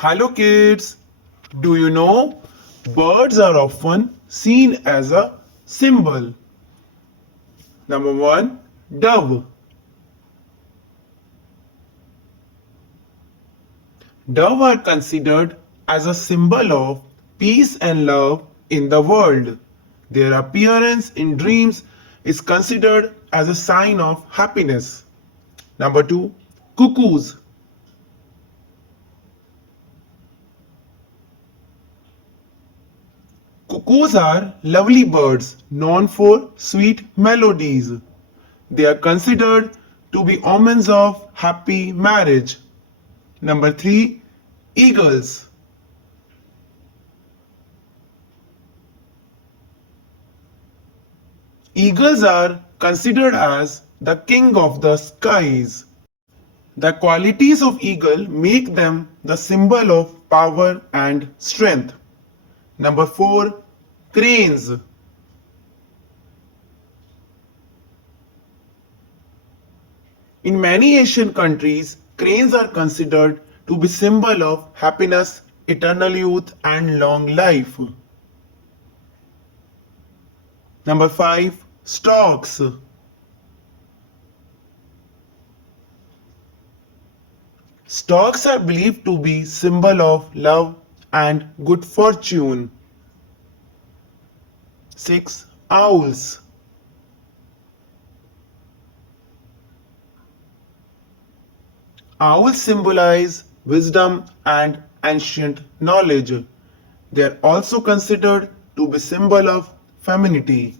Hello kids! Do you know birds are often seen as a symbol? Number 1, dove. Dove are considered as a symbol of peace and love in the world. Their appearance in dreams is considered as a sign of happiness. Number 2, cuckoos. Cuckoos are lovely birds known for sweet melodies. They are considered to be omens of happy marriage. Number 3, eagles. Eagles are considered as the king of the skies. The qualities of eagle make them the symbol of power and strength. Number 4, cranes. In many Asian countries, cranes are considered to be symbol of happiness, eternal youth and long life. Number 5, storks. Storks are believed to be symbol of love and good fortune. 6, owls. Owls symbolize wisdom and ancient knowledge. They are also considered to be symbol of femininity.